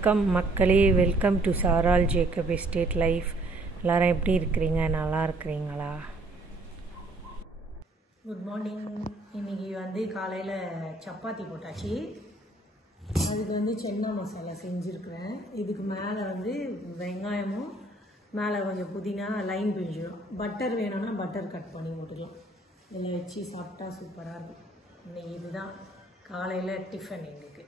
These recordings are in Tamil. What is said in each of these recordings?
வணக்கம் மக்களே, வெல்கம் டு சாரால் ஜேக்கப் எஸ்டேட் லைஃப். எல்லாரும் எப்படி இருக்கிறீங்க? நல்லா இருக்கிறீங்களா? Good morning. இன்றைக்கி காலையில் சப்பாத்தி போட்டாச்சு. அதுக்கு சென்னா மசாலா செஞ்சுருக்குறேன். இதுக்கு மேலே வெங்காயமும் மேலே கொஞ்சம் புதினா லைன் பிழிஞ்சிடும். பட்டர் வேணும்னா பட்டர் கட் பண்ணி போட்டுக்கலாம். இதில் வச்சு சாப்பிட்டா சூப்பராக இருக்கும். இன்றைக்கி இதுதான் காலையில் டிஃபன் எங்களுக்கு.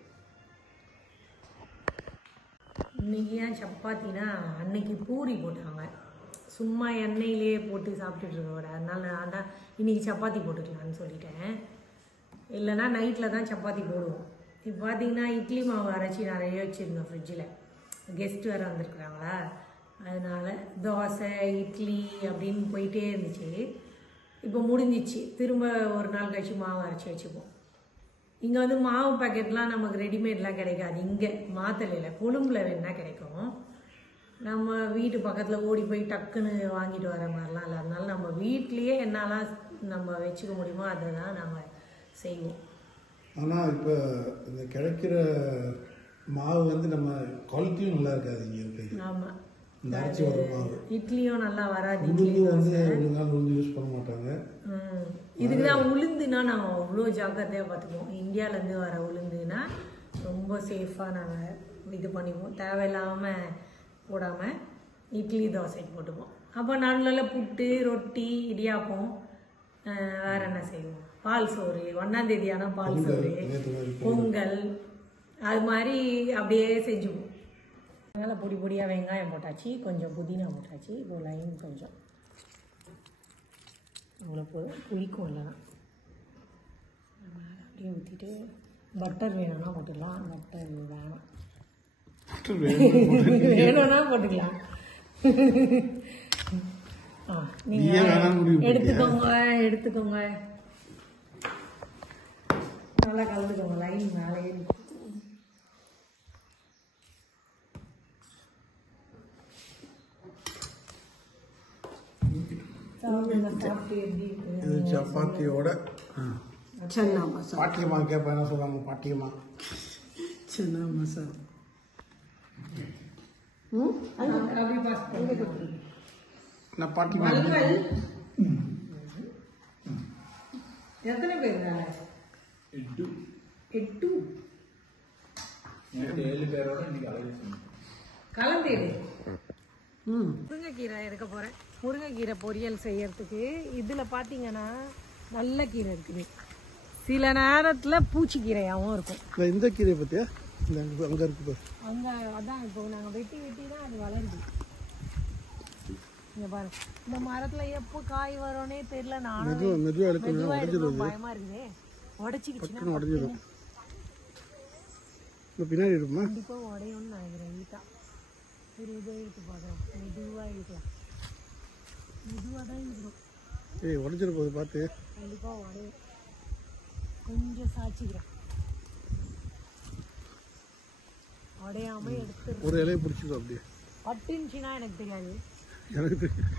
இன்றைக்கி ஏன் சப்பாத்தினா, அன்னைக்கு பூரி போட்டாங்க. சும்மா எண்ணெயிலே போட்டு சாப்பிட்டுட்ருக்கோட, அதனால நான் தான் இன்றைக்கி சப்பாத்தி போட்டுக்கலான்னு சொல்லிட்டேன். இல்லைன்னா நைட்டில் தான் சப்பாத்தி போடுவோம். இப்போ பார்த்திங்கன்னா இட்லி மாவு அரைச்சி நிறைய வச்சுருந்தோம் ஃப்ரிட்ஜில். கெஸ்ட் வேறு வந்திருக்குறாங்களா, அதனால் தோசை இட்லி அப்படின்னு போயிட்டே இருந்துச்சு. இப்போ முடிஞ்சிச்சு. திரும்ப ஒரு நாள் கழிச்சு மாவு அரைச்சி வச்சுப்போம். இங்கே மாவு பாக்கெட்லாம் நமக்கு ரெடிமேட்லாம் கிடைக்காது. இங்கே மாத்தலையில் கொழும்பில் வேணால் கிடைக்கும். நம்ம வீட்டு பக்கத்தில் ஓடி போய் டக்குன்னு வாங்கிட்டு வர மாதிரிலாம் இல்லை. அதனால நம்ம வீட்லேயே என்னெல்லாம் நம்ம வச்சுக்க முடியுமோ அதை தான் நம்ம செய்வோம். ஆனால் இப்போ இந்த கிடைக்கிற மாவு நம்ம குவாலிட்டியும் நல்லா இருக்காது இங்கே இருக்கு. ஆமாம், இந்த அரைச்சி வர மாவு இட்லியும் நல்லா வராது. உளுந்து யூஸ் பண்ண மாட்டாங்க. இதுக்கு தான் உளுந்துனா நாங்கள் அவ்வளோ ஜாக்கிரதையாக பார்த்துப்போம். இந்தியாவிலேருந்து வர உளுந்துனா ரொம்ப சேஃபாக நாங்கள் இது பண்ணிப்போம். தேவையில்லாமல் போடாமல் இட்லி தோசைக்கு போட்டுப்போம். அப்போ நல்ல புட்டு ரொட்டி இடியாப்பம், வேறு என்ன செய்வோம், பால் சோறு. 1ஆம் தேதி ஆனால் பால் சோறு, பொங்கல், அது மாதிரி அப்படியே செஞ்சுப்போம். அதனால் பொடி பொடியாக வெங்காயம் போட்டாச்சு, கொஞ்சம் புதினா போட்டாச்சு. இப்போ லைன் கொஞ்சம் அவ்வளோ போதும், புளிக்கும் இல்லைனா. அப்படியே ஊற்றிட்டு பட்டர் வேணும்னா போட்டுக்கலாம். பட்டர் வேணாம், வேணும்னா போட்டுக்கலாம். நீங்கள் எடுத்துக்கோங்க நல்லா கலந்துக்கோங்க. லைன் மேலே இது சப்பாத்தியோட சன்னா மசாலா. பாட்டியம்மா கேட்பேன், என்ன சொல்லுவாங்க பாட்டியம்மா? சன்னா மசாலா. நான் பாட்டியம்மா. எத்தனை பேர்? 8 கலந்தேடு. முருங்கைக்கீரை எடுக்க போகிறேன். முருங்கைக்கீரை பொரியல் செய்யறதுக்கு இதில் பார்த்தீங்கன்னா நல்ல கீரை இருக்குது. சில நேரத்தில் பூச்சிக்கீரையாகவும் இருக்கும். இந்த கீரை பற்றியா அங்கே இருக்குது அங்கே. அதான் இப்போ நாங்கள் வெட்டி தான் அது வளருது. இங்கே பாருங்க, இந்த மரத்தில் எப்போ காய் வரும்னே தெரியல. நானும் பயமாக இருக்குது. உடச்சிக்கிச்சுன்னா உடஞ்சிடும். பின்னாடி இருக்குமா? கண்டிப்பாக உடையும்னு நினைக்கிறேன். ஈட்டா ஒரு இதை இழுத்து பார்க்குறேன். மெதுவாக இழுக்கலாம். மெதுவாக தான் இழுக்கிறோம். உடஞ்சிட போது பார்த்து. கண்டிப்பாக உடையும். கொஞ்சம் சாய்ச்சிக்கிறேன், உடையாமல் எடுத்து ஒரு இலையை பிடிச்சிடும். அப்படியே பட்டுச்சுன்னா எனக்கு தெரியாது. எனக்கு தெரியும்.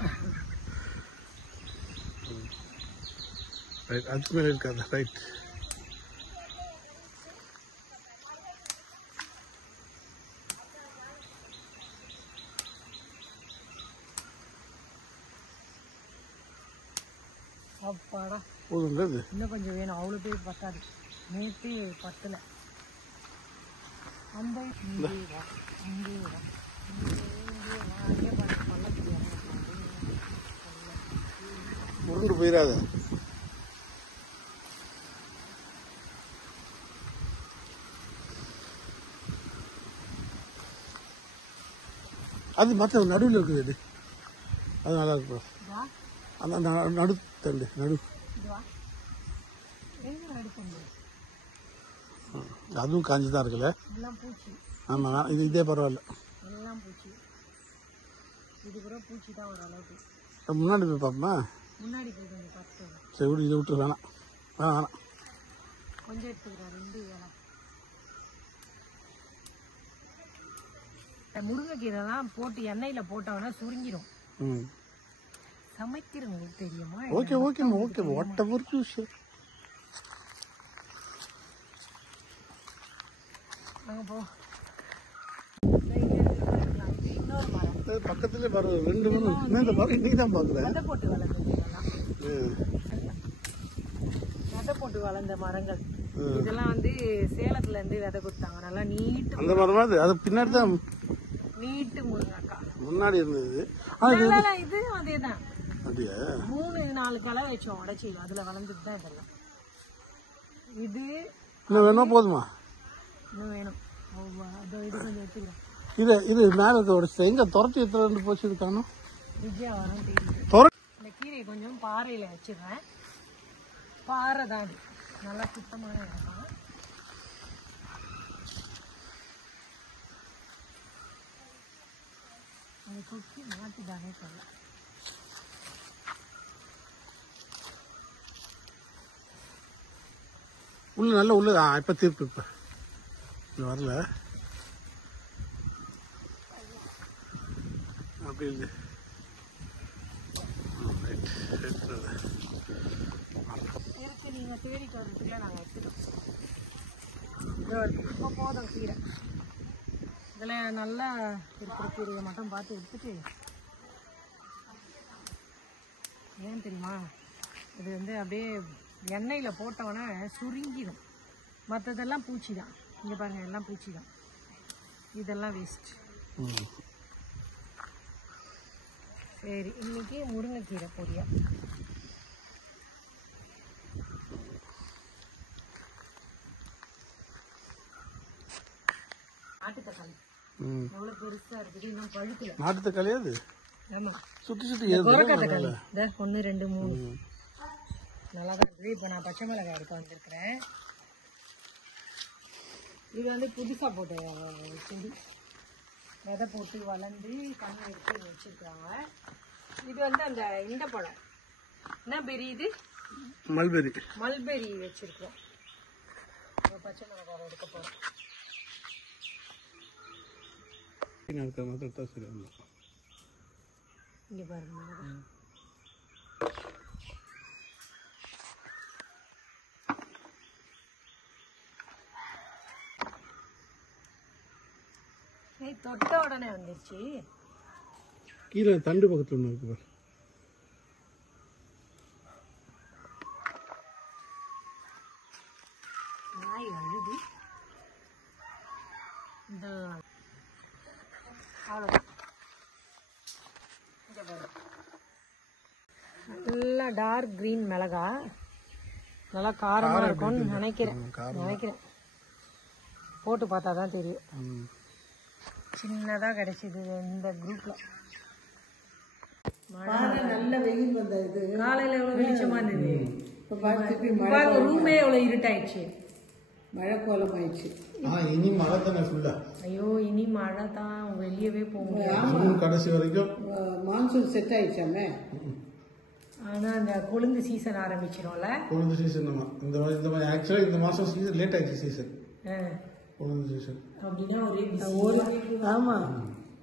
ரைட், அதுக்கு மேலே இருக்காது. ரைட். அப்பாடா, போதும். இன்னும் கொஞ்சம் வேணும். அவ்வளோ பேர் பத்தாது. நேற்று பத்தலை. அந்த முருண்டு போயிடாத. அது மற்ற நடுவில் இருக்குது. அது நல்லா இருக்கும். அந்த நடு தண்டு நடு அதுவும் காஞ்சி தான் இருக்குல்ல. ஆமாம், இதே பரவாயில்ல. எல்லாம் பூச்சி. இது கூட பூச்சி தான் ஓரளவுக்கு. முன்னாடி போய் பார்ப்போமா? முன்னாடி போய் கொஞ்சம் பார்த்து. சரி விடு, இதை விட்டு வேணாம். வேணாம் கொஞ்சம் எடுத்துக்கிறேன். 2 வேணாம். முருங்கைக்கீரைலாம் போட்டு எண்ணெயில் போட்டோன்னா சுருங்கிடும். சமைக்கிறவங்களுக்கு தெரியுமா? Okay what ever you say. அங்கே போ. பக்கத்துல பாரு 2 மரம் இந்த பாரு இன்னைக்கு தான் பாக்குறேன். விதை போட்டு வளர்ந்தது விதை போட்டு வளர்ந்த மரங்கள் இதெல்லாம் வந்து சேலத்துல இருந்து விதை கொடுத்தாங்க. நல்லா நீட்டு அந்த மரமா அது பின்னாடி தான் நீட்டு முருங்கக்கா முன்னாடி இருந்தது. இது அதேதான். அப்படியா 3-4 களை வச்சோம் உடைச்சி அதுல வளர்ந்துட்டு தான் இதெல்லாம். இது இன்னும் வேணுமா போதுமா? இன்னும் வேணும். அதோ இது கொஞ்சம் எடுத்துக்கிறேன். இது மேல உடைச்சு எங்க துரத்தி எடுத்துட்டு போச்சு இருக்கானோ விஜயா வரும் தெரியுது. இந்த கீரையை கொஞ்சம் பாறையில வச்சிடுறேன். பாறை தான் அது நல்லா சுத்தமான இடம். அது கொக்கி மாட்டுதானே சொல்ல. உள்ள நல்ல உள்ள இப்ப தீர்ப்பு இப்ப வரல அப்படி இல்லை. இருக்கு நீங்க தேடிட்டு வர்றதுக்குள்ள நாங்க எடுத்துட்டோம். இப்போ போதும் கீரை. இதுல நல்லா இருக்கிற கீரையை மட்டும் பார்த்து எடுத்துட்டு ஏன் தெரியுமா இது வந்து அப்படியே எண்ணெயில போட்டோன்னா சுருங்கிடும். மற்றதெல்லாம் பூச்சி தான். இங்க பாருங்க எல்லாம் பூச்சி தான். இதெல்லாம் வேஸ்ட். சரி இன்னைக்கு முருங்கைக்கீரை பொரியா. நாட்டுத்தக்காளி எவ்வளவு பெருசா இருக்குது. இன்னும் பழுக்கல. நாட்டுத்தக்காளி அது ஆமா சுத்தி சுத்தி 1 2 3 நல்லாதான் இருக்குது. இப்போ நான் பச்சை மிளகாய் எடுக்க வந்திருக்கிறேன். இது வந்து புதுசா போட்ட செடி விதை போட்டு வளர்ந்து கண்ணு எடுத்து வச்சிருக்காங்க. இது வந்து அந்த இந்த பழம் என்ன பெரி இது மல்பெரி வச்சிருக்கோம். பச்சை மிளகாய் எடுக்க போறோம். இங்க பாருங்க தொட்ட உடனே வந்துருச்சு. கீழே தண்டு பக்கத்துல ஒண்ணு இருக்கு பாரு. நாய் அழுது. இந்த அவ்வளோதான். நல்லா டார்க் கிரீன் மிளகா நல்லா காரமா இருக்கும்னு நினைக்கிறேன். போட்டு பார்த்தா தான் தெரியும். சின்னதா கிடைச்சது இந்த குரூப்ல. நல்ல வெயில் வந்தது. காலையில எவ்வளவு வெளிச்சமா இருந்தது. ரூமே எவ்வளவு இருட்டாயிடுச்சு. மழை கோலம் ஆயிடுச்சு. இனி மழை தானே ஃபுல்லா. ஐயோ இனி மழை தான். வெளியவே போக முடியாது. கடைசி வரைக்கும் மான்சூன் செட் ஆயிடுச்சாமே. ஆனா அந்த கொழுந்து சீசன் ஆரம்பிச்சிடும்ல. கொழுந்து சீசன் இந்த மாதிரி ஆக்சுவலா இந்த மாசம் சீசன் லேட் ஆயிடுச்சு. சீசன் கொழுந்து சீசன் அப்படின்னா ஆமா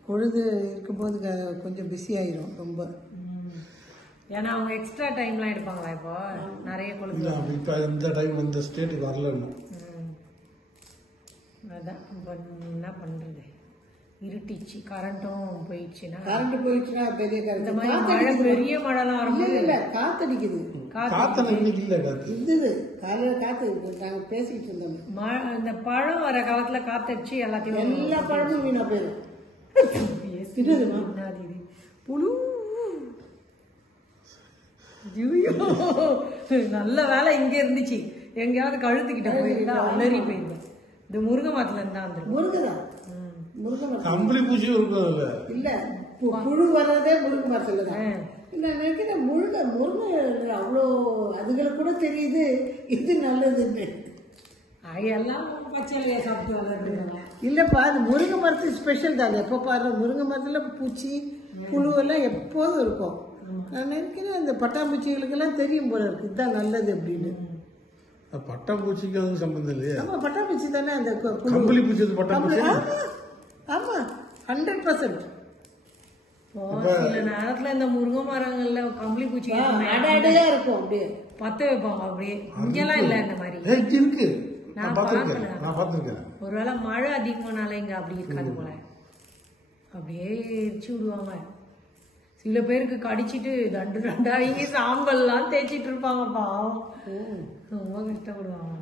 பொழுது இருக்கும்போது கொஞ்சம் பிஸி ஆயிரும் ரொம்ப. ஏன்னா அவங்க எக்ஸ்ட்ரா டைம்லாம் எடுப்பாங்களா இப்போ நிறைய கொழுந்து. இப்போ இந்த டைம் இந்த ஸ்டேட்டுக்கு வரல. அதான் இப்போ என்ன பண்றது. இருட்டிச்சு கரண்ட்டும் போயிடுச்சுன்னா. கரண்ட் போயிடுச்சுன்னா பெரிய இந்த மாதிரி மழை பெரிய மழைலாம் வரும்போது இல்ல காத்தடிக்குது. காத்து இன்னைக்கு இல்ல. காத்து இருந்தது காலையில. காத்து நாங்க பேசிட்டு இருந்தோம். இந்த பழம் வர காலத்துல காத்தடிச்சு எல்லாத்தையும் எல்லா பழமும் வீணா போயிடும். புழு நல்ல வேலை இங்க இருந்துச்சு. எங்கேயாவது கழுத்துக்கிட்ட போயிருந்தா அலறி போயிருந்தேன். இந்த முருங்கை மரத்துல இருந்தா அந்த முருங்கைதான். கம்பளி பூச்சியும் இருக்கும். இல்ல புழு வர்றதே முருங்கை மரத்துல தான். நான் நினைக்கிறேன் முருங்கை அவ்வளோ அதுகளுக்கு கூட தெரியுது இது நல்லதுன்னு. எல்லாம் பச்சையிலையா சாப்பிட்டு வளர்ந்துருக்காங்க. இல்லப்பா அது முருங்கை மரத்து ஸ்பெஷல் தாங்க. எப்போ பாரு முருங்கை மரத்துல பூச்சி புழு எல்லாம் எப்போதும் இருக்கும். நான் நினைக்கிறேன் அந்த பட்டாம்பூச்சிகளுக்கெல்லாம் தெரியும் போல இருக்கு இதுதான் நல்லது அப்படின்னு. பட்டாம்பூச்சிக்கு அது சம்பந்தம் இல்லையா? ஆமா பட்டாம்பூச்சி தானே அந்த கம்பளி பூச்சி. பட்டாம்பூச்சி ஆமா 100%. சில நேரத்துல இந்த முருங்கை மரங்கள்ல கம்பளி பூச்சி அடையா இருக்கும். அப்படியே பத்த வைப்பாங்க. அப்படியே இங்கெல்லாம் இல்ல இந்த மாதிரி இருக்கு. நான் பாத்துருக்கேன். ஒருவேளை மழை அதிகமானால இங்க அப்படி இருக்காது போல. அப்படியே எரிச்சு விடுவாங்க. சில பேருக்கு கடிச்சிட்டு தண்டு தண்டாகி சாம்பல்லாம் தேய்ச்சிட்டு இருப்பாங்க பாவம். ரொம்ப கஷ்டப்படுவாங்க.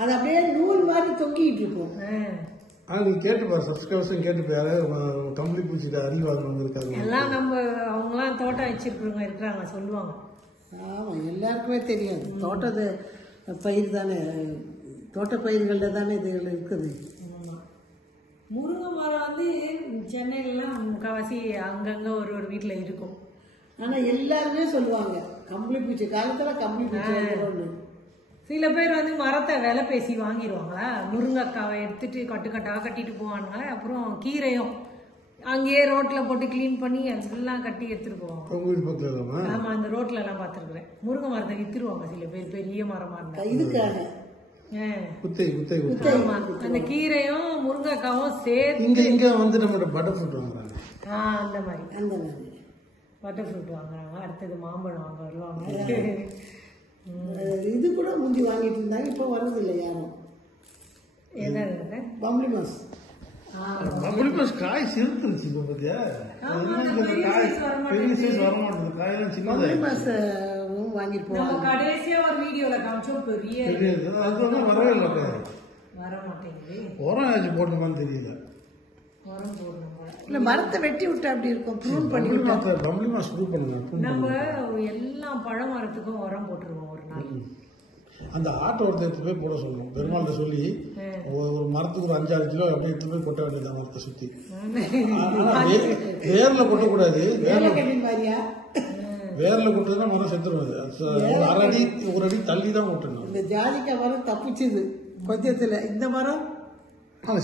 அது அப்படியே நூல் மாதிரி தொங்கிட்டு இருக்கும். நீ கேட்டுப்பாரு, சப்ஸ்கிரைபர்ஸும் கேட்டுப்பாரு. கம்பளி பூச்சிட்டு அறிவாதவங்க இருக்காங்க எல்லாம். நம்ம அவங்களாம் தோட்டம் வச்சிருக்கிறவங்க இருக்கிறாங்க, சொல்லுவாங்க. ஆமாம், எல்லாருக்குமே தெரியும். தோட்டத்து பயிர் தானே, தோட்ட பயிர்களில் தானே இது இருக்குது. முருங்கை மரம் வந்து சென்னையிலாம் முக்கால்வாசி அங்கங்கே ஒரு ஒரு வீட்டில் இருக்கும். ஆனால் எல்லாருமே சொல்லுவாங்க கம்பளி பூச்சி காலத்தில் கம்பளி பூச்சி வந்துடும். சில பேர் வந்து மரத்தை விலை பேசி வாங்கிடுவாங்க. முருங்கைக்காவை எடுத்துட்டு கட்டாக கட்டிட்டு போவானுங்க. அப்புறம் கீரையும் அங்கேயே ரோட்டில் போட்டு க்ளீன் பண்ணி எல்லாம் கட்டி எடுத்துட்டு போவாங்க. ஆமாம், அந்த ரோட்ல எல்லாம் பார்த்துருக்குறேன். முருங்கை மரத்தை வித்துருவாங்க சில பேர், பெரிய மரமாக இருந்தா இதுக்காக. அந்த கீரையும் முருங்கைக்காவும் சேர்த்து இங்க வந்து நம்ம பட்டர் ஃப்ரூட் வாங்குறாங்க. அந்த மாதிரி பட்டர் ஃப்ரூட் வாங்குறாங்க. அடுத்தது மாம்பழம் வாங்க வருவாங்க. இது கூட முந்தி வாங்கிட்டு இருந்தாங்க, இப்போ வர்றது இல்லை யாரும். என்ன பம்பளி மாஸ். பம்பளி மாஸ் காய் சிறுத்துருச்சு இப்போ பார்த்தியா? காய் பெரிய சைஸ் வர மாட்டேங்குது. காயெல்லாம் சின்னதாக மாஸ் வாங்கிட்டு போவாங்க. கடைசியா ஒரு வீடியோல காமிச்சோம், பெரிய அது வந்து வரவே இல்லை, வர மாட்டேங்குது. உரம் ஏதாச்சும் போட்டுமான்னு தெரியல. உரம் போடணும் இல்லை, மரத்தை வெட்டி விட்டு அப்படி இருக்கும். ப்ரூன் பண்ணி பம்பளி மாஸ் ப்ரூவ் பண்ணுங்க. நம்ம எல்லா பழ மரத்துக்கும் உரம் போட்டுருவோம் ஒரு நாள். அந்த ஆட்டோ ஒருத்தர் எடுத்து போய் போட சொல்லணும். பெருமாள்கிட்ட சொல்லி ஒரு மரத்துக்கு ஒரு 5-6 கிலோ அப்படியே எடுத்து போய் கொட்ட வேண்டியது மரத்தை சுற்றி. வேரில் கொட்டக்கூடாது. வேரில் கொட்டுறதுனா மரம் செத்துருவாது. ஒரு அடி தள்ளி தான் கொட்டணும். இந்த ஜாதிக்காய் மரம் தப்பிச்சுது கொஞ்சத்துல. இந்த மரம்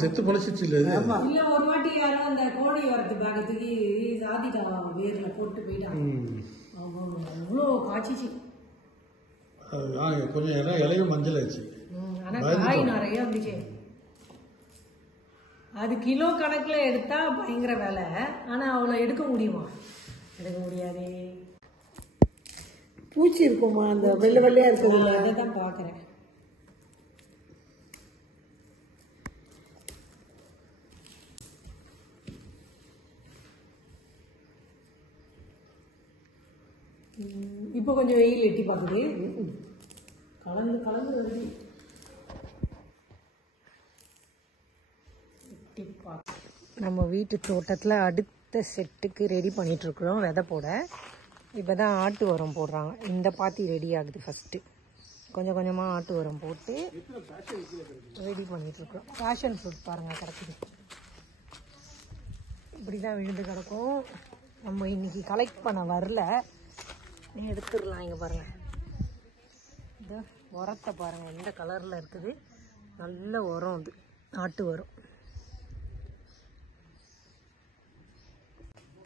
செத்து பழச்சிச்சு. இல்லை இல்ல, ஒரு வாட்டி யாரும் அந்த கோடை வரத்து பாகத்துக்கு ஜாதிக்காய் வேர்ல போட்டு போயிட்டாங்க. அவ்வளோ காய்ச்சிச்சு. கொஞ்சம் இலையும் மஞ்சள் ஆச்சு. ஆனா காய் நிறைய இருந்துச்சு. அது கிலோ கணக்குல எடுத்தா பயங்கர விலை. ஆனா அவ்வளோ எடுக்க முடியுமா? எடுக்க முடியாதே. பூச்சி இருக்குமா அந்த வெள்ளை வெள்ளையா இருக்குது? அதை தான் பாக்குறேன். இப்போ கொஞ்சம் வெயில் எட்டி பார்க்குது. கலந்து கலந்து வருது. எட்டி பார்க்க நம்ம வீட்டு தோட்டத்தில் அடுத்த செட்டுக்கு ரெடி பண்ணிகிட்ருக்குறோம். விதை போட இப்போ தான் ஆட்டு உரம் போடுறாங்க. இந்த பாத்தி ரெடி ஆகுது. ஃபஸ்ட்டு கொஞ்சம் கொஞ்சமாக ஆட்டு உரம் போட்டு ரெடி பண்ணிகிட்ருக்குறோம். பேஷன் ஃப்ரூட் பாருங்கள் கிடக்குது. இப்படி தான் விழுந்து கிடக்கும். நம்ம இன்றைக்கி கலெக்ட் பண்ண வரல, நீ எடுத்துடலாம். இங்கே பாருங்கள், இந்த உரத்தை பாருங்கள் எந்த கலரில் இருக்குது. நல்ல உரம், அது ஆட்டு உரம்.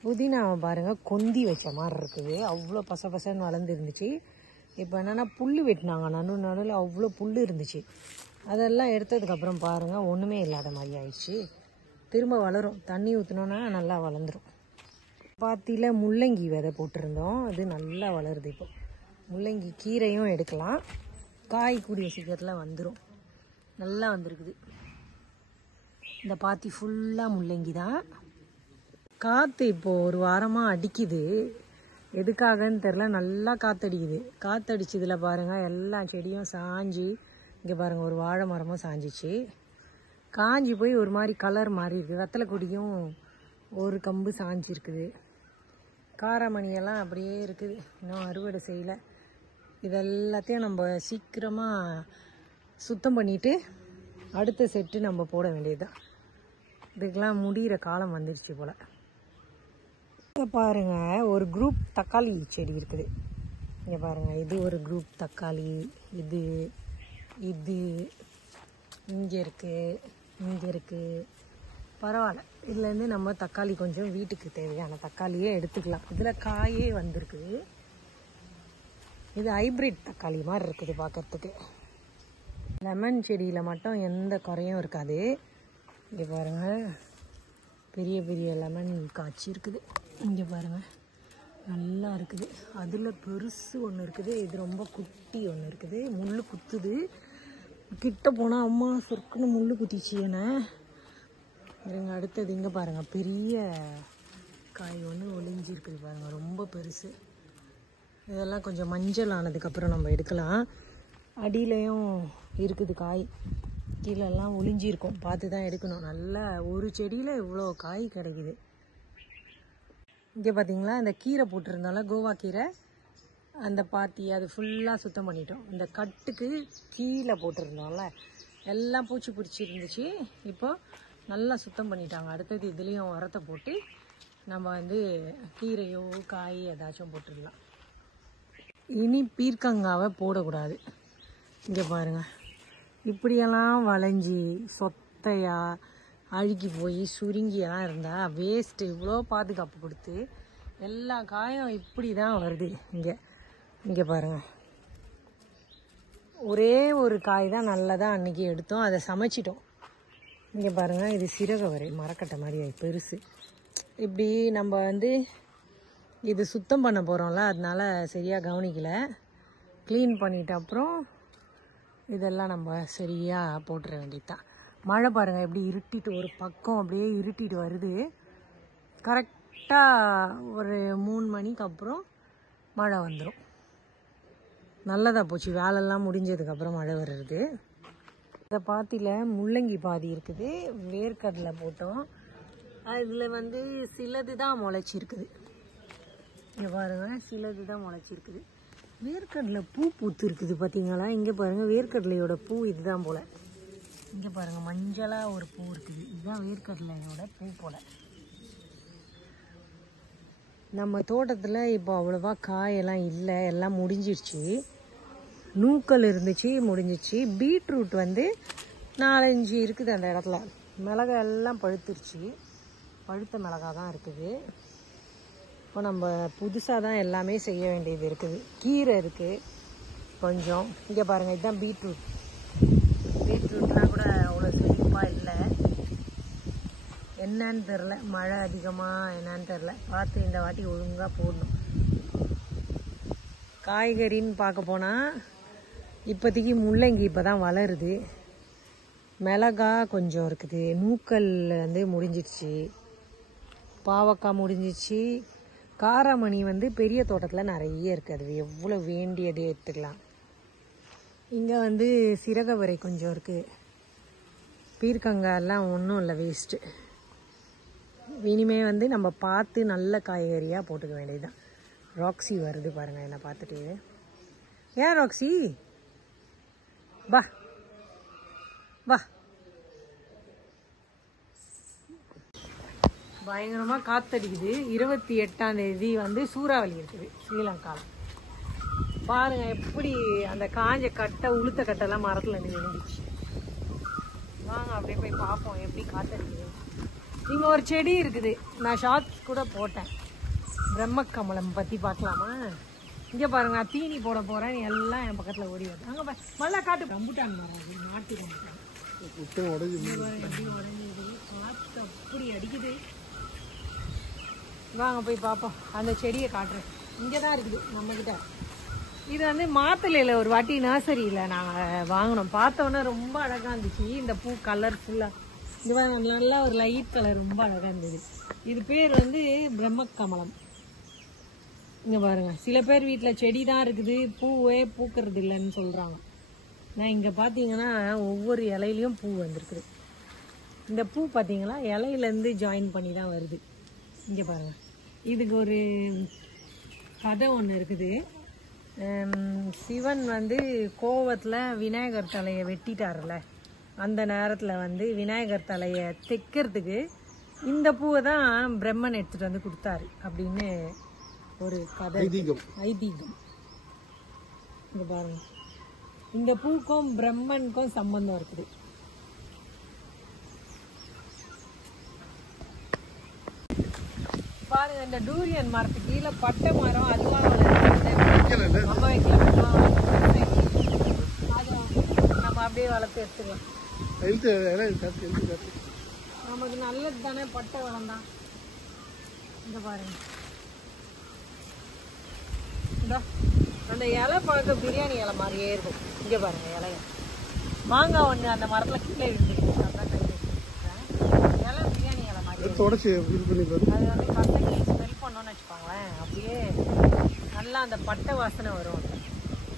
புதினாவை பாருங்கள் கொந்தி வச்ச மாதிரி இருக்குது. அவ்வளோ பசன்னு வளர்ந்துருந்துச்சு. இப்போ என்னென்னா புல் வெட்டினாங்க நடுவில். அவ்வளோ புல் இருந்துச்சு. அதெல்லாம் எடுத்ததுக்கப்புறம் பாருங்கள் ஒன்றுமே இல்லாத மாதிரி ஆயிடுச்சு. திரும்ப வளரும். தண்ணி ஊற்றினோன்னா நல்லா வளர்ந்துடும். பாத்தியில் முள்ளங்கி விதை போட்டிருந்தோம், அது நல்லா வளருது. இப்போ முள்ளங்கி கீரையும் எடுக்கலாம். காய் கூடிய சீக்கிரத்தில் வந்துடும். நல்லா வந்திருக்குது. இந்த பாத்தி ஃபுல்லாக முள்ளங்கி தான். காற்று இப்போது ஒரு வாரமாக அடிக்குது. எதுக்காகன்னு தெரில, நல்லா காற்றடிக்குது. காற்றடிச்சதில் பாருங்கள் எல்லா செடியும் சாஞ்சி, இங்கே பாருங்கள் ஒரு வாழை மரமும் சாஞ்சிச்சு. காஞ்சி போய் ஒரு மாதிரி கலர் மாறி இருக்குது. வெத்தலை கொடியும் ஒரு கம்பு சாஞ்சிருக்குது. காரமணியெல்லாம் அப்படியே இருக்குது. இன்னும் அறுவடை செய்யலை. இதெல்லாத்தையும் நம்ம சீக்கிரமாக சுத்தம் பண்ணிவிட்டு அடுத்த செட்டு நம்ம போட வேண்டியது தான். இதுக்கெல்லாம் முடிகிற காலம் வந்துருச்சு போல். இங்கே பாருங்கள் ஒரு குரூப் தக்காளி செடி இருக்குது. இங்கே பாருங்கள், இது ஒரு குரூப் தக்காளி. இது இது இங்கே இருக்குது. பரவாயில்ல. இதுலேருந்து நம்ம தக்காளி கொஞ்சம் வீட்டுக்கு தேவையான தக்காளியே எடுத்துக்கலாம். இதில் காயே வந்திருக்குது. இது ஹைப்ரிட் தக்காளி மாதிரி இருக்குது பார்க்குறதுக்கு. லெமன் செடியில் மட்டும் எந்த குறையும் இருக்காது. இங்கே பாருங்கள் பெரிய பெரிய லெமன் காய்ச்சி இருக்குது. இங்கே பாருங்கள் நல்லா இருக்குது. அதில் பெருசு ஒன்று இருக்குது. இது ரொம்ப குட்டி ஒன்று இருக்குது. முள் குத்துது. கிட்ட போனால் அம்மா சொற்குன்னு முள் குத்திச்சு என்ன. இருங்க, அடுத்தது இங்கே பாருங்கள், பெரிய காய் ஒன்று ஒளிஞ்சிருக்குது பாருங்கள், ரொம்ப பெருசு. இதெல்லாம் கொஞ்சம் மஞ்சள் ஆனதுக்கப்புறம் நம்ம எடுக்கலாம். அடியிலையும் இருக்குது காய், கீழெல்லாம் ஒளிஞ்சிருக்கும், பார்த்து தான் எடுக்கணும். நல்லா ஒரு செடியில் இவ்வளோ காய் கிடைக்குது. இங்கே பார்த்தீங்களா, இந்த கீரை போட்டிருந்தால கோவா கீரை, அந்த பாத்தி அது ஃபுல்லாக சுத்தம் பண்ணிட்டோம். இந்த கட்டுக்கு கீழே போட்டிருந்தோம்ல, எல்லாம் பூச்சி பிடிச்சி இருந்துச்சு. இப்போ நல்லா சுத்தம் பண்ணிட்டாங்க. அடுத்தது இதுலேயும் உரத்தை போட்டு நம்ம வந்து கீரையோ காய் ஏதாச்சும் போட்டுடலாம். இனி பீர்க்கங்காவை போடக்கூடாது. இங்கே பாருங்கள், இப்படியெல்லாம் வளைஞ்சி சொத்தையாக அழுகி போய் சுருங்கியெல்லாம் இருந்தால் வேஸ்ட்டு. இவ்வளோ பாதுகாப்பு கொடுத்து எல்லா காயும் இப்படி தான் வருது. இங்கே பாருங்கள், ஒரே ஒரு காய் தான் நல்லதாக அன்றைக்கி எடுத்தோம், அதை சமைச்சிட்டோம். இங்கே பாருங்கள், இது சிறகவரை மரக்கட்டை மாதிரி பெருசு. இப்படி நம்ம வந்து இது சுத்தம் பண்ண போகிறோம்ல, அதனால சரியாக கவனிக்கலை. க்ளீன் பண்ணிட்ட அப்புறம் இதெல்லாம் நம்ம சரியாக போட்டுற வேண்டியதுதான். மழை பாருங்கள் எப்படி இருட்டிட்டு, ஒரு பக்கம் அப்படியே இருட்டிட்டு வருது. கரெக்டாக ஒரு 3 மணிக்கு அப்புறம் மழை வந்துடும். நல்லதாக போச்சு, வேலைலாம் முடிஞ்சதுக்கப்புறம் மழை வருது. இந்த பாத்தியில் முள்ளங்கி பாதி இருக்குது, வேர்க்கடலை போட்டோம். அதில் வந்து சிலது தான் முளைச்சிருக்குது. இங்கே பாருங்கள், சிலது தான் முளைச்சிருக்குது. வேர்க்கடலை பூ பூத்து இருக்குது பார்த்தீங்களா? இங்கே பாருங்கள், வேர்க்கடலையோட பூ இதுதான் போல். இங்கே பாருங்கள், மஞ்சளாக ஒரு பூ இருக்குது, இதுதான் வேர்க்கடலையோட பூ போல். நம்ம தோட்டத்தில் இப்போ அவ்வளோவா காயெல்லாம் இல்லை, எல்லாம் முடிஞ்சிருச்சு. நூக்கல் இருந்துச்சு, முடிஞ்சிச்சு. பீட்ரூட் வந்து 4-5 இருக்குது அந்த இடத்துல. மிளகா எல்லாம் பழுத்துருச்சு, பழுத்த மிளகா தான் இருக்குது. இப்போ நம்ம புதுசாக தான் எல்லாமே செய்ய வேண்டியது இருக்குது. கீரை இருக்குது கொஞ்சம். இங்கே பாருங்கள், இதுதான் பீட்ரூட். பீட்ரூட்லாம் கூட அவ்வளோ செழிப்பாக இல்லை, என்னன்னு தெரில, மழை அதிகமாக என்னன்னு தெரில. பார்த்து இந்த வாட்டி ஒழுங்காக போடணும். காய்கறின்னு பார்க்க போனால் இப்போதைக்கு முள்ளங்கி இப்போ தான் வளருது, மிளகா கொஞ்சம் இருக்குது, நூக்கல் வந்து முடிஞ்சிடுச்சு, பாவக்காய் முடிஞ்சிடுச்சு. காராமணி வந்து பெரிய தோட்டத்தில் நிறைய இருக்குது, அது எவ்வளோ வேண்டியதே எடுத்துக்கலாம். இங்கே வந்து சிறகவரை கொஞ்சம் இருக்குது. பீர்க்கங்காயெல்லாம் ஒன்றும் இல்லை, வேஸ்ட்டு. இனிமே வந்து நம்ம பார்த்து நல்ல காய்கறியாக போட்டுக்க வேண்டியதுதான். ராக்ஸி வருது பாருங்கள் என்னை பார்த்துட்டு. ஏன் ராக்ஸி, வா வா. பயங்கரமாக காத்தடிக்குது. 28ஆம் தேதி வந்து சூறாவளி இருக்குது ஸ்ரீலங்காவில். பாருங்கள் எப்படி அந்த காஞ்ச கட்டை, உளுத்த கட்டெல்லாம் மரத்தில் நின்றுச்சு. வாங்க அப்படியே போய் பார்ப்போம் எப்படி காத்தடிக்குது. இங்கே ஒரு செடி இருக்குது, நான் ஷார்ட்ஸ் கூட போட்டேன். பிரம்மக்கமலம் பற்றி பார்க்கலாமா? இங்கே பாருங்க, தீனி போட போகிறேன், எல்லாம் என் பக்கத்தில் ஓடி வருது. அங்கே மழை காட்டு ரம்புட்டான் மரம், நாட்டு ரம்புட்டான் எப்படி உடஞ்சிது, காற்று அப்படி அடிக்குது. வாங்க போய் பார்ப்போம். அந்த செடியை காட்டுறேன், இங்கே தான் இருக்குது நம்மக்கிட்ட. இது வந்து மாத்தலையில் ஒரு வாட்டி நர்சரியில் நாங்கள் வாங்கினோம். பார்த்தோன்னே ரொம்ப அழகாக இருந்துச்சு. இந்த பூ கலர்ஃபுல்லாக, இது நல்லா ஒரு லைட் கலர், ரொம்ப அழகாக இருந்தது. இது பேர் வந்து பிரம்மக்கமலம். இங்கே பாருங்கள், சில பேர் வீட்டில் செடி தான் இருக்குது, பூவே பூக்கிறது இல்லைன்னு சொல்கிறாங்க. நான் இங்கே பார்த்தீங்கன்னா ஒவ்வொரு இலையிலையும் பூ வந்திருக்குது. இந்த பூ பார்த்தீங்களா, இலையிலேருந்து ஜாயின் பண்ணி தான் வருது. இங்கே பாருங்கள், இதுக்கு ஒரு கதை ஒன்று இருக்குது. சிவன் வந்து கோவத்தில் விநாயகர் தலையை வெட்டிட்டார்ல, அந்த நேரத்தில் வந்து விநாயகர் தலையை தைக்கிறதுக்கு இந்த பூவை தான் பிரம்மன் எடுத்துகிட்டு வந்து கொடுத்தாரு அப்படின்னு ஒரு கதை, ஐதீகம். இங்க பாருங்க, இந்த பூக்கும் பிரம்மனுக்கும் சம்பந்தம் இருக்குது. பாருங்க, இந்த டூரியன் மரத்துக்கு கீழே பட்டை மரம் அதுவா நம்ம வைக்கல, நம்ம அப்படியே வளர்த்து எடுத்துக்கலாம். நமக்கு நல்லது தானே பட்டை வளம் தான். இந்த பாருங்க, அந்த இலை பார்க்க பிரியாணி இலை மாதிரியே இருக்கும். இங்கே பாருங்க இலைய, மாங்காய் ஒன்று அந்த மரத்தில் கீழே இருந்துருக்கு, அதான் கை வச்சுருக்கேன். இலை தொடச்சி இது பண்ணி பாரு. அது வந்து கசக்கி ஸ்மெல் பண்ணோன்னு வச்சுப்பாங்களேன், அப்படியே நல்லா அந்த பட்டை வாசனை வரும்,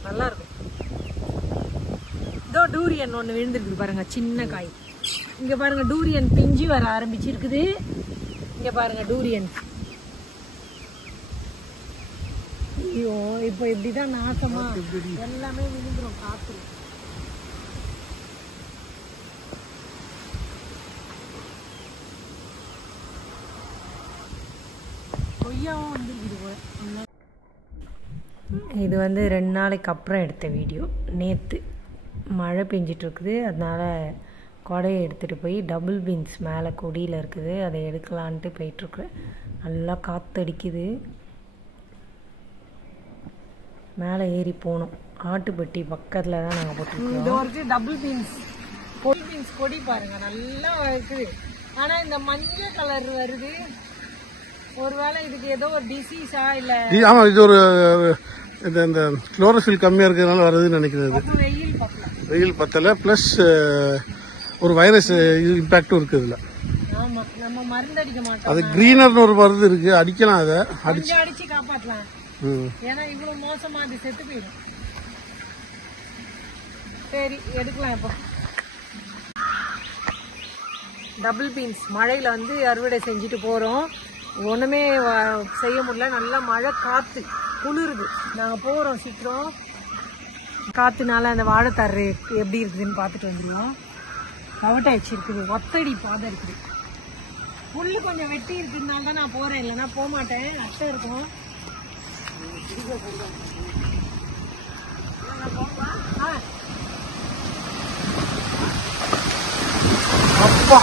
நல்லா இருக்கும். இதோ டூரியன் ஒன்று விழுந்துருக்குது பாருங்க, சின்ன காய். இங்கே பாருங்க டூரியன் பிஞ்சு வர ஆரம்பிச்சிருக்குது. இங்கே பாருங்க டூரியன். ஐயோ இப்போ இப்படிதான் நாசமா எல்லாமே விழுந்துரும் காற்று. கொய்யாவும் வந்துருக்குது போல. இது வந்து 2 நாளைக்கு அப்புறம் எடுத்த வீடியோ. நேற்று மழை பெஞ்சிட்ருக்குது, அதனால் கொடையை எடுத்துகிட்டு போய் டபுள் பீன்ஸ் மேலே கொடியில் இருக்குது, அதை எடுக்கலான்ட்டு போயிட்டுருக்குறேன். நல்லா காற்றடிக்குது. மேலே ஏறி போகணும். ஆட்டுப்பட்டி பக்கத்தில் தான் நாங்கள் போட்டுருக்கோம். டபுள் பீன்ஸ் கொடி பாருங்கள் நல்லா இருக்குது. ஆனால் இந்த மஞ்சள் கலர் வருது, ஒருவேளை இதுக்கு ஏதோ ஒரு டிசீஸா இல்லை? ஆமாம், இது ஒரு இந்த குளோரோஃபில் கம்மியாக இருக்கிறதுனால வருதுன்னு நினைக்கிறது. வெயில் பத்தலை, ப்ளஸ் ஒரு வைரஸ் இம்பேக்டும் இருக்குது இதில். ஆமா, நம்ம மருந்து அடிக்க மாட்டோம். அது கிரீனர்னு ஒரு மருந்து இருக்கு, அடிக்கலாம். அதை அடிச்சு காப்பாற்றலாம். ஏன்னா இவ்வளவு மோசமா அது செத்து போயிடும். சரி எடுக்கலாம். இப்போ டபுள் பீன்ஸ் மழையில வந்து அறுவடை செஞ்சுட்டு போறோம். ஒண்ணுமே செய்ய முடியல, நல்லா மழை, காத்து, குளிருது. நாங்க போறோம் சீக்கிரம். காத்துனால அந்த வாழைத்தாரு எப்படி இருக்குதுன்னு பார்த்துட்டு வந்துடுவோம். கவட்டாயிடுச்சு இருக்குது, ஒத்தடி பாதை இருக்குது. புல்லு கொஞ்சம் வெட்டி இருக்குதுனால தான் நான் போறேன், இல்லைன்னா போக மாட்டேன். அட்டை இருக்கும். அப்பா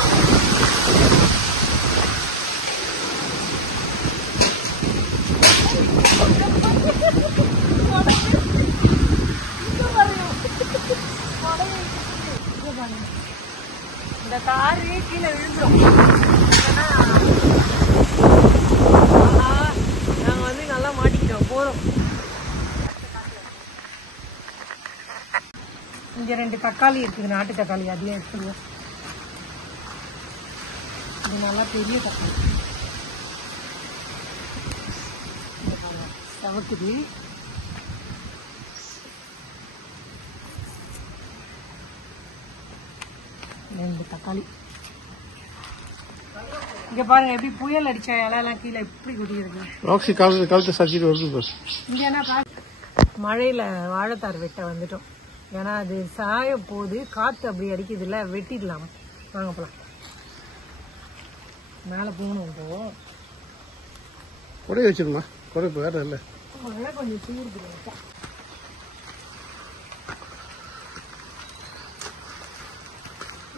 இந்த காரு கீழே விழுந்துடும். நாங்க வந்து நல்லா மாட்டிக்கிட்டோம், போறோம். இங்க 2 தக்காளி இருக்குது, நாட்டு தக்காளி, அதையும் எடுத்துருவோம். இது நல்லா பெரிய தக்காளி சவக்குது. ரெண்டு தக்காளி. இங்க பாருங்க எப்படி புயல் அடிச்ச இலையெல்லாம் கீழே எப்படி கொட்டிருக்கு. காலத்தை சாச்சிட்டு வருது. இங்க என்ன மழையில வாழைத்தார் வெட்ட வந்துட்டோம். ஏன்னா அது சாய போது, காத்து அப்படி அடிக்குது இல்ல, வெட்டிடலாம். வாங்க போலாம். மேல போகணும். இப்போ கொடை வச்சிருமா, கொடை இப்போ வேற இல்லை. மழை கொஞ்சம் தூருது.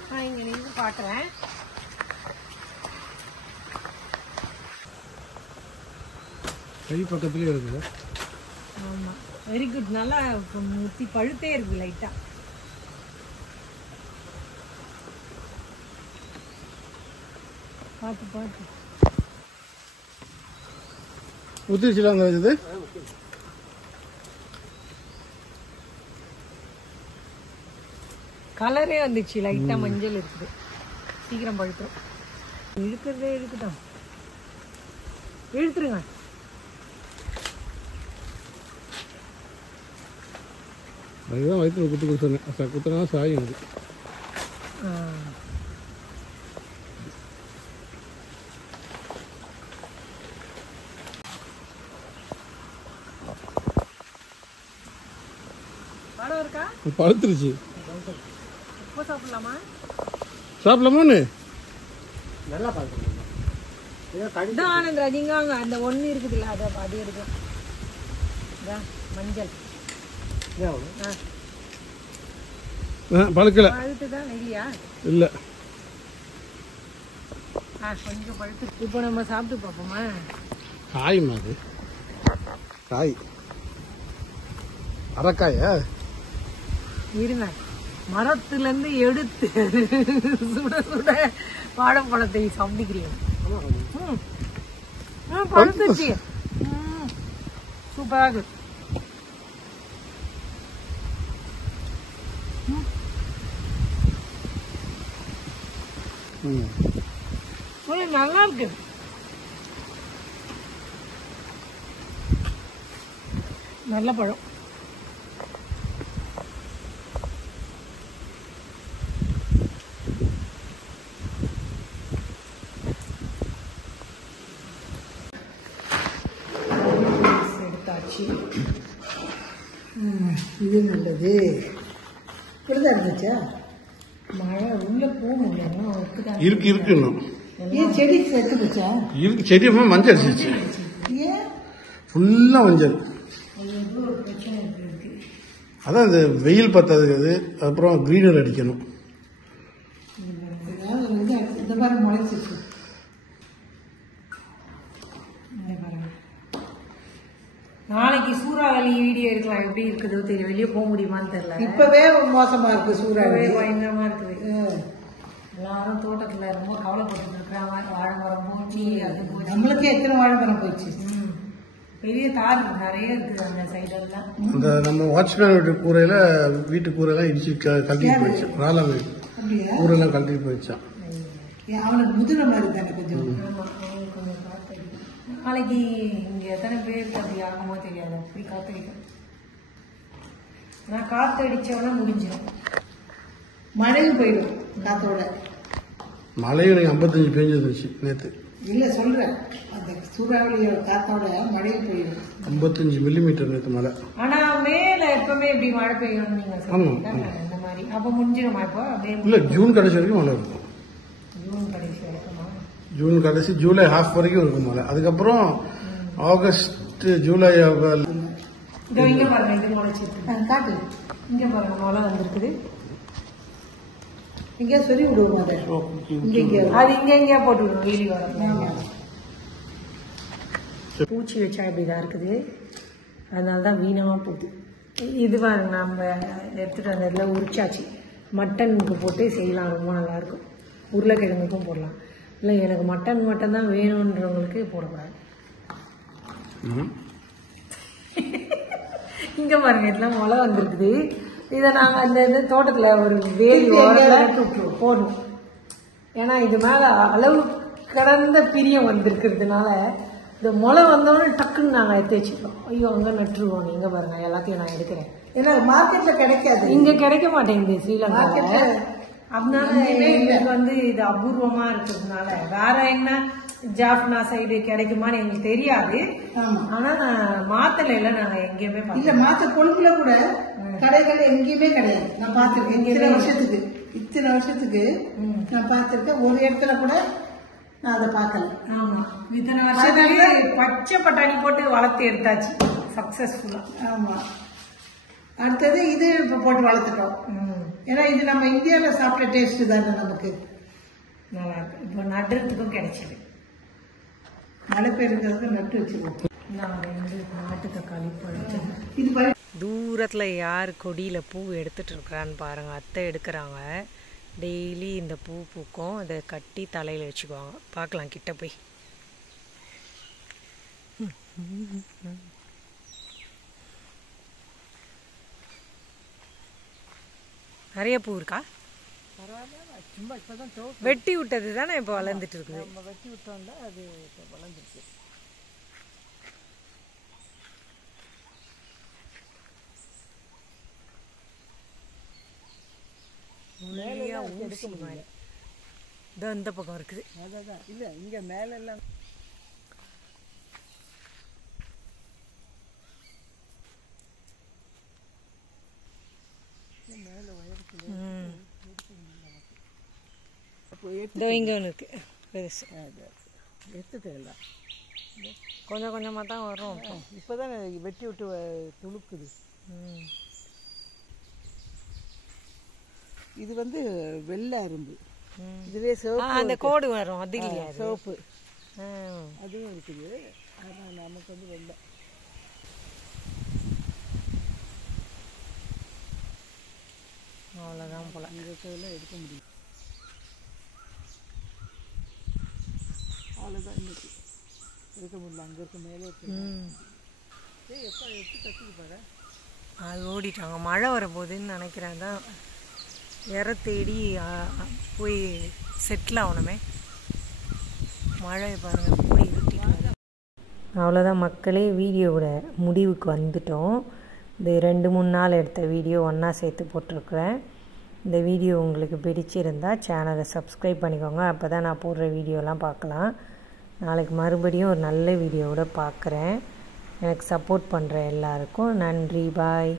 நான் இங்க நின்று பாக்குறேன். கை பக்கத்துலயே இருக்குது. ஆமா, வெரி குட். நல்லா முத்தி பழுத்தே இருக்கு லைட்டா. பார்த்து பார்த்து முத்திருச்சுலாம் இருக்குது. கலரே வந்துச்சு, லைட்டா மஞ்சள் இருக்குது. சீக்கிரம் பழுத்துரும். இழுக்கிறதே இழுக்கட்டும், இழுத்துருங்க. அதுதான் வயிற்றுல குத்து சொன்னேன், குத்துனா சாயும் அது. பழம் இருக்கா? பழுத்துருச்சு. இப்போ சாப்பிடலாமா? சாப்பிடலாமான்னு நல்லா பார்க்கணும். ஆனந்த், இங்க அந்த ஒன்று இருக்குதுல்ல, அதை அது இருக்கும். மஞ்சள் பழுக்கல. பழுத்துதான் இல்லையா? இல்ல, கொஞ்சம் பழுத்து. இப்போ நம்ம சாப்பிட்டு பார்ப்போமா? காயுமா அது? காய் அரைக்காயா? இருங்க, மரத்துல இருந்து எடுத்து சுட சுட வாழைப்பழத்தை சாப்பிடுக்கிறீங்க. பழுத்துச்சு, சூப்பரா இருக்கு. நல்லா இருக்கு. நல்ல பழம். எடுத்தாச்சு. இது நல்லது. இப்படிதான் இருந்துச்சா? மழை உள்ள போகணும். இருக்கு இன்னும். ஏன் செடி செத்து போச்சா? இருக்கு, செடி மஞ்சள் அடிச்சிச்சு. ஏன்? ஃபுல்லா மஞ்சள். பிரச்சனை இருக்கு. அதான் இந்த வெயில் பத்தாது, அப்புறம் கிரீனர் அடிக்கணும். இந்த மாதிரி முளைச்சிச்சு. நாளைக்கு சூறாவளி வீடியோ இருக்கலாம். எப்படி இருக்குதோ தெரியும். வெளியே போக முடியுமான்னு தெரியல. இப்பவே மோசமா இருக்கு. சூறாவளி பயங்கரமா இருக்குது. எல்லாரும் தோட்டத்துல ரொம்ப கவலைப்பட்டு இருக்கிறாங்க. வாழை மரம் போச்சு, அது போச்சு. நம்மளுக்கே எத்தனை வாழை மரம் போச்சு. பெரிய தார் நிறைய இருக்குது அந்த சைடெல்லாம். அந்த நம்ம வாட்ச்மேன் வீட்டு கூரையெல்லாம் இடிச்சு கழட்டிட்டு போயிடுச்சு. ராலாம் கூரெல்லாம் கழட்டிட்டு போயிடுச்சான். அவனுக்கு முதிர மாதிரி தானே கொஞ்சம். கொஞ்சம் காத்தடிக்கும். நாளைக்கு இங்க எத்தனை பேருக்கு அப்படி ஆகுமோ தெரியாது. அப்படி காத்தடிக்கும். நான் காத்தடிச்சவனா முடிஞ்சிடும். மழையும் போயிடும் காத்தோட. மழையும் எனக்கு 55 பேஞ்சிருந்துச்சு நேற்று. இல்ல சொல்றேன், அந்த சூறாவளியோட காத்தோட மழையும் போயிடும். 55 மில்லிமீட்டர் நேற்று மழை. ஆனா மேல எப்பவுமே இப்படி மழை பெய்யும்னு நீங்க சொல்றீங்க. இந்த மாதிரி அப்ப முடிஞ்சிடுமா? இப்போ அப்படியே இல்ல, ஜூன் கடைசி வரைக்கும் மழை இருக்கும். ஜூன் கடைசி வரைக்குமா? ஜூன் கடைசி, ஜூலை ஹாஃப் வரைக்கும் இருக்கும் மழை. அதுக்கப்புறம் ஆகஸ்ட், ஜூலை. இதோ இங்க பாருங்க, இது முளைச்சிருக்கு. காட்டு இங்க பாருங்க, மழை வந்திருக்குது. இங்க சொல்லி விடுவோம். அதை இங்க அது இங்க எங்கேயா போட்டு விடுவோம். வெயிலி வர பூச்சி வச்சா இப்படிதான் இருக்குது. அதனாலதான் வீணமா போகுது. இது பாருங்க, நம்ம எடுத்துட்டு வந்ததுல உரிச்சாச்சு. மட்டனுக்கு போட்டு செய்யலாம், ரொம்ப நல்லா இருக்கும். உருளைக்கிழங்குக்கும் போடலாம். இல்லை எனக்கு மட்டன் மட்டும் தான் வேணுன்றவங்களுக்கு போடக்கூடாது. இங்க பாருங்க, இதெல்லாம் மழை வந்திருக்குது. இதை நாங்கள் அந்த தோட்டத்துல ஒரு வேலி போடணும். ஏன்னா இது மேல அளவு கடந்த பிரியம் வந்திருக்கிறதுனால இந்த முளை வந்தோடனே டக்குன்னு நாங்கள் எடுத்து வச்சுக்கிறோம். ஐயோ அங்கே நட்டுருவோம். இங்க பாருங்க, எல்லாத்தையும் நான் எடுக்கிறேன். ஏன்னா மார்க்கெட்ல கிடைக்காது, இங்க கிடைக்க மாட்டேங்குது ஸ்ரீலங்கால. அதனால எங்களுக்கு இது அபூர்வமா இருக்கிறதுனால வேற என்ன ஜாஃப்னா சைடு கிடைக்குமான்னு எங்களுக்கு தெரியாது. ஆனா மாத்தலைல நாங்க எங்கேயுமே இல்ல. மாத்த கொழுப்புல கூட கடைகள் எங்கேயுமே கிடையாது. நான் பார்த்திருக்கேன். இத்தனை வருஷத்துக்கு நான் பார்த்திருக்கேன். ஒரு இடத்துல கூட நான் அதை பார்க்கல. ஆமா, இத்தனை வருஷத்துல பச்சை பட்டாணி போட்டு வளர்த்து எடுத்தாச்சு சக்சஸ்ஃபுல்லா. ஆமா. அடுத்தது இது இப்ப போட்டு வளர்த்துட்டோம். ஏன்னா இது நம்ம இந்தியாவில சாப்பிட்ட டேஸ்ட் தானே நமக்கு. நல்லா இருக்கு. இப்போ நடுறதுக்கும் கிடைச்சது. மழை பெய்யுறதுக்கு நட்டு வச்சிருக்கோம். நாட்டு தக்காளி பழம். இது தூரத்துல யார் கொடியில பூ எடுத்துட்டு இருக்கிறான்னு பாருங்க. அத்தை எடுக்கிறாங்க. டெய்லி இந்த பூ பூக்கும். அதை கட்டி தலையில வச்சுக்குவாங்க. பார்க்கலாம் கிட்ட போய். நிறைய பூ இருக்கா? சும்மா இப்பதான் வெட்டி விட்டது தானே இப்போ வளர்ந்துட்டு இருக்குது. நம்ம வெட்டி விட்டோம்ல, அது வளர்ந்துருக்கு. இந்த பக்கம் இருக்குது. அதான் இல்ல, இங்க மேல எல்லாம் இங்க ஒன்று இருக்கு பெருசு. எடுத்துட்டேன். கொஞ்சம் கொஞ்சமாக தான் வரும். இப்போதான் வெட்டி விட்டு துளுக்குது. இது வெள்ளை அரும்பு. இதுவே சிவப்பு. அந்த கோடு வரும், அது இல்லையா? சிவப்பு அதுவும் இருக்குது. ஆனால் நமக்கு வெள்ளை. அவ்வளோதான் போல. இங்கே எடுக்க முடியும். அவ்வளோதான் இன்னைக்கு எடுக்க முடியல. அங்கே இருக்க மேலே எப்போ எப்படி கட்டிக்கு பாரு. அது ஓடிட்டாங்க. மழை வரப்போகுதுன்னு நினைக்கிறேன். தான் இற தேடி போய் செட்டில் ஆகணுமே. மழை பாருங்கள் கூடி இருட்டிட்டு. அவ்வளோதான் மக்களே, வீடியோவோட முடிவுக்கு வந்துட்டோம். இந்த 2-3 நாள் எடுத்த வீடியோ ஒன்றா சேர்த்து போட்டிருக்கிறேன். இந்த வீடியோ உங்களுக்கு பிடிச்சிருந்தா சேனலை சப்ஸ்கிரைப் பண்ணிக்கோங்க. அப்போ தான் நான் போடுற வீடியோலாம் பார்க்கலாம். நாளைக்கு மறுபடியும் ஒரு நல்ல வீடியோவோட பார்க்குறேன். எனக்கு சப்போர்ட் பண்ணுற எல்லாருக்கும் நன்றி. பாய்.